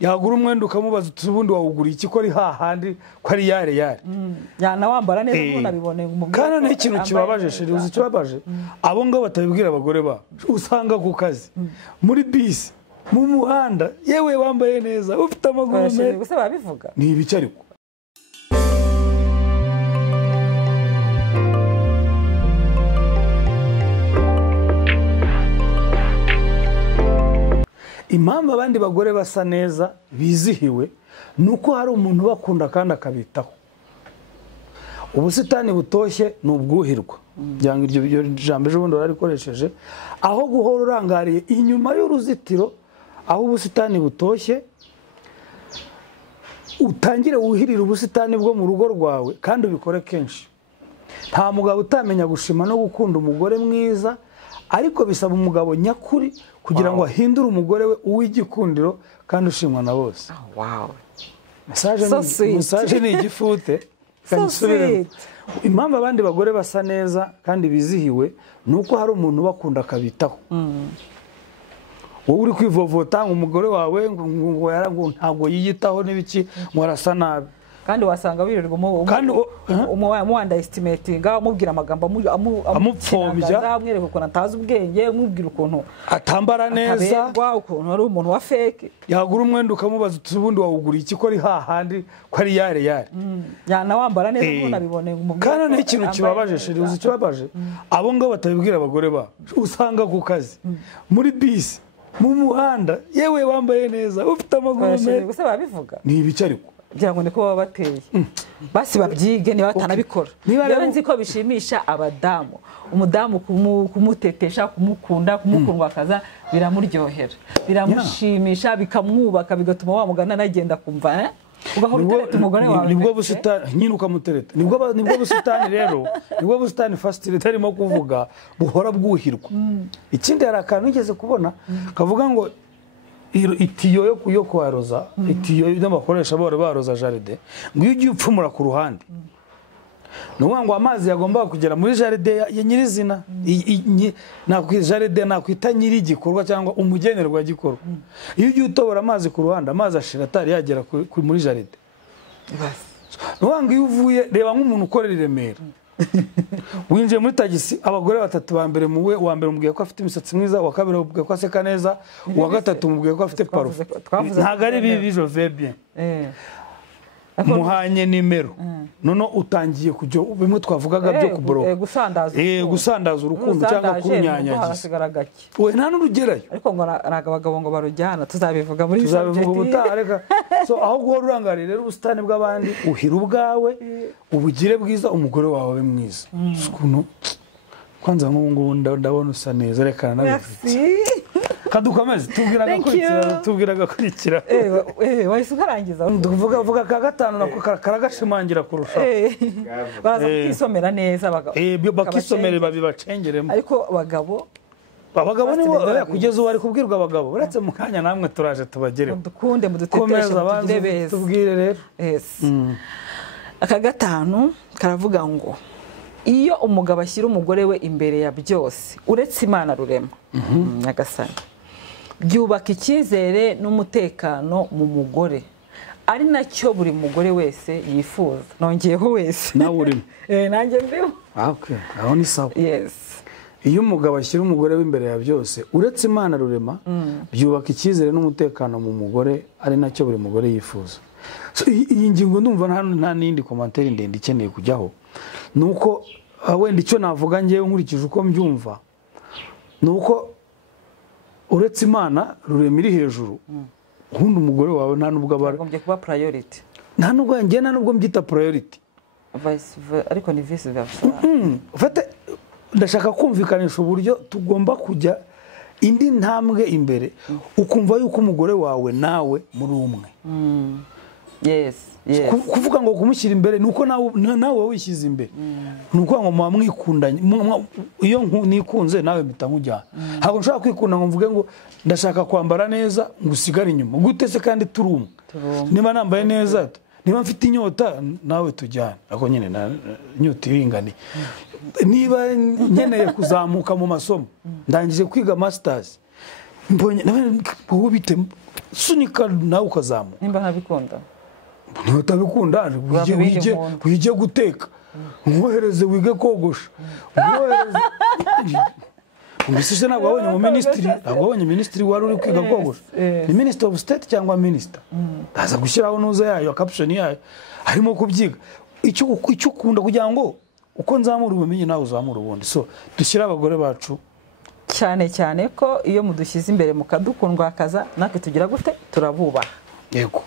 yagura umwenda ukamubaza ubundi wawugura iki ko ari hahandi ko ari yare yana wambara neza umuntu abibone kandi n'ikintu kibabaje shiri uzi kibabaje abo ngabo batabibwira abagore ba usanga ku kazi muri bisi mu muhanda yewe wambaye neza ufite amaguru meza gusa babivuga ni ibice ariko impamvu abandi bagore basa neza bizihiwe nuko hari umuntu bakunda kandi akabitaho. Ubusitani butoshye n'ubwuhirwa byanga iryo jambo ejo bundi barikoresheje aho guhora urangariye inyuma y'uruzitiro aho ubusitani butoshye utangire wuhirira ubusitani bwo mu rugo rwawe kandi ubikore kenshi. Nta mugabo utamenya gushima no gukunda umugore mwiza ariko bisaba umugabo nyakuri kugira ngo ahindure umugore we uw'igikundiro kandi ushimwa na bose. Wow. Message ni igifute kandi impamvu abandi bagore basa neza kandi bizihiwe nuko hari umuntu bakunda akabitaho. Wowe uri kwivovota umugore wawe ngo yarago ntago yiyitaho n'ibiki ngo arasa nabi kandi wasanga wirirwa mu underestimating amubwira amagambo amupfobya amwereka ukuntu atazi ubwenge amubwira ukuntu atambara neza ukuntu ari umuntu wa fake yagura umwenda ukamubaza ubundi wawugura iki ko ari hahandi ko ari yare yana wambara neza umuntu abibone kandi n'ikintu kibabaje shiri uzi kibabaje abo ngabo batabibwira abagore ba usanga ku kazi muri bisi mu muhanda yewe wambaye neza ufite amaguru meza gusa babivuga ni ibice ariko byango niko baba bateye basi babyige ni batanabikora rero nzi ko bishimisha abadamu umudamu kumutetesha kumukunda kumukundwakaza biramuryohera biramushimisha bikamwubaka bigatuma wa mugana nagenda kumva ugahora utereta umugore wawe nibwo busitani nyine ukamutereta nibwo busitani rero nibwo busitani fasitire tarimo kuvuga buhora bwuhirwa. Ikindi hari akantu nigeze kubona kavuga ngo itiyo yo kwaroza itiyo y'abakoresha bore baroza jaride ngo iyo ugiye upfumura ku ruhande nuvuga ngo amazi yagomba kugera muri jaride ya nyirizina jaride nakwita nyiri igikorwa cyangwa umugenerwa gikorwa. Iyo ugiye utobora amazi ku ruhande amazi ashira atari yagera muri jaride. Nuvuga ngo iyo uvuye reba nk'umuntu ukorera i Remera winjiye muri tagisi abagore batatu ba mbere muwe wa mbere umubwiye ko afite imisatsi mwiza wa kabiri umubwiye ko aseka neza wa gatatu umubwiye ko afite parufe ntago ari bibi je vais bien muhanye nimero none utangiye kujyo bimwe twavugaga byo kuboroka gusandaza urukundo cyangwa kunyanyagiza we nta n'urugerayo ariko ngo nagabagabo ngo barujyana tuzabivuga muri reka so aho guhora urangarira rero ubusitani bw'abandi uhira ubwawe ubugire bwiza umugore wawe mwiza ukuntu kwanza ngo ndabona usa neza reka nabivuze kadukomeze tubwiraga kurikira wahise ukarangiza vuga ka gatanu nako karagashimangira kurusha baza kwisomera neza bakisomere babibacengeremo ariko abagabo nibo kugeza ubu ari kubwirwa abagabo uretse mu kanya namwe turaje tubagereho dukunde muduteteshe tugire beza tubwire rero aka gatanu karavuga ngo iyo umugabo ashyira umugore we imbere ya byose uretse Imana rurema nyagasani byubaka icyizere n'umutekano mu mugore ari nacyo buri mugore wese yifuza nongeyeho wese nawe urimo nanjye ndimo aho ni sawa yes iyo umugabo ashyira umugore we imbere ya byose uretse Imana rurema byubaka icyizere n'umutekano mu mugore ari nacyo buri mugore yifuza. Iyi ngingo ndumva nta n'indi commentaire ndende ikeneye kujyaho nuko wenda icyo navuga ngewe nkurikije uko mbyumva nuko uretse Imana rurema iri hejuru ubundi umugore wawe nta nubwo agombye kuba priority nta nubwo mbyita priority ariko ni vice versa ndashaka kumvikanisha uburyo tugomba kujya indi ntambwe imbere ukumva yuko umugore wawe nawe muri umwe. Yes. Kuvuga ngo kumushyira imbere nuko nawe wishyize imbere nuko ngo muba mwikundanye iyo nikunze nawe mpita nkujyana ntabwo nshaka kwikunda ngo mvuge ngo ndashaka kwambara neza ngusigara inyuma gute se kandi turumwe niba nambaye neza niba mfite inyota nawe tujyana ako nyine inyota iringaniye niba nkeneye kuzamuka mu masomo ndangije kwiga masters mbonye nawe bite sunika nawe ukazamuka nimba ntabikunda niba utabikunda wige guteka umwohereze wige kogosha umwohereze mbese ntabwo wabonye minisitiri wari uri kwiga kogosha ni minisitiri of state cyangwa minisita aza gushyiraho nuza yayo caption yayo arimo kubyiga icyo ukunda kugira ngo uko nzamura ubumenyi nawe uzamura ubundi so dushyira abagore bacu cyane cyane ko iyo mudushyize imbere mukadukundwakaza natwe tugira gute turabubaha yego